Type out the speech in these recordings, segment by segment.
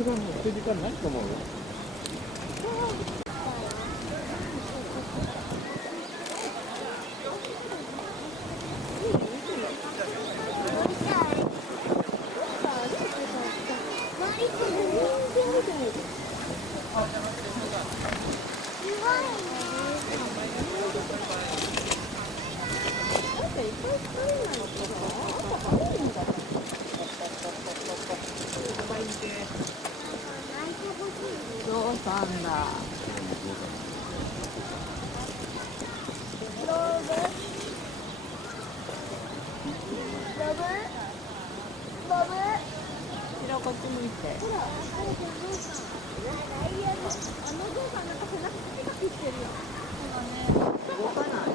一番手近にないと思うよ。ゾウさんだ。ひろこっち向いて。動かないよ。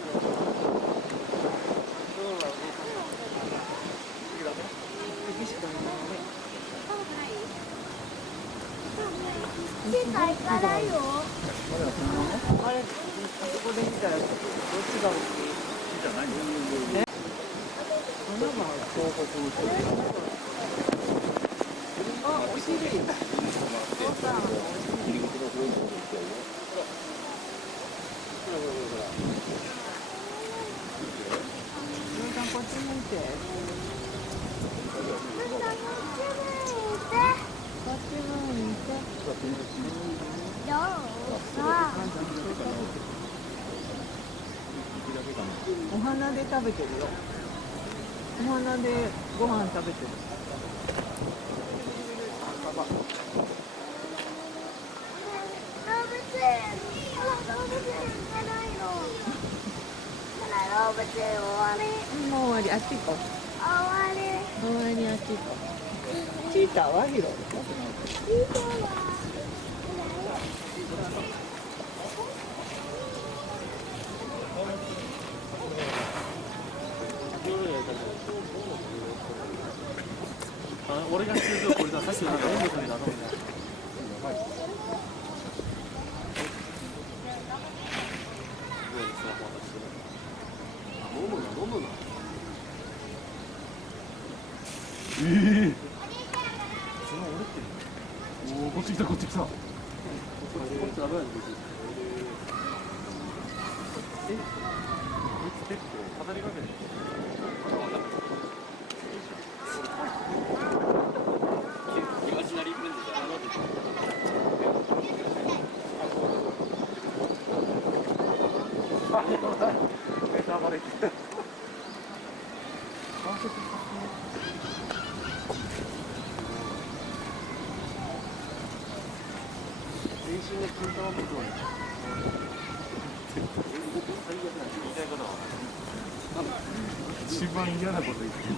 世界からよ。あれ、あそこで見たらどっちが大きい？じゃないんだよ。花が東北の人で。あ、お尻。ゾウさん。入り口の方に行っちゃうよ。ほらほらほら。ゾウさんこっち向いて。こっち向いて。お花で食べてるよ。お花でご飯食べてる。もう終わり、あっち行こう。終わり、あっち行こう。チーターはヒロ。俺が地図をこれだ、さっきなんか音楽になったんだ。飲むな、飲むな。その折れてる。おお、こっち来た、こっち来た。こっち危ないんですよ。こいつ結構語りかけてる。一番嫌なこと言ってる。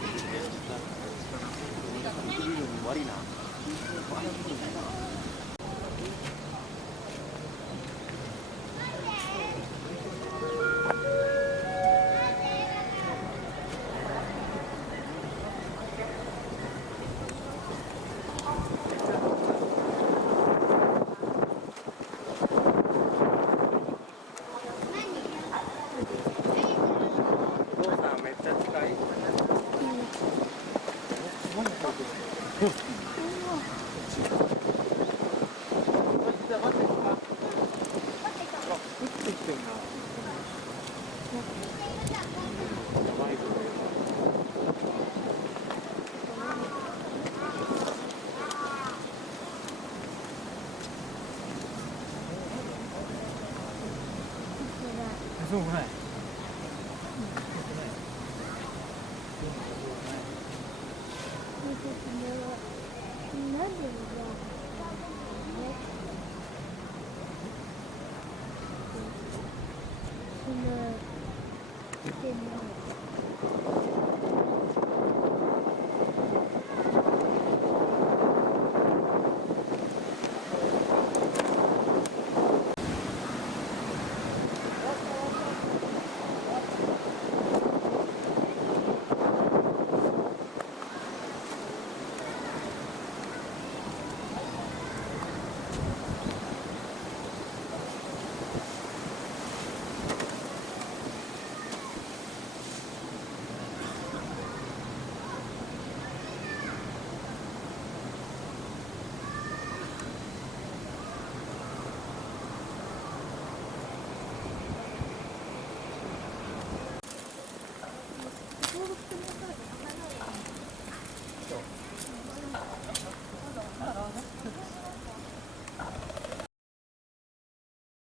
悪いな。そうもない。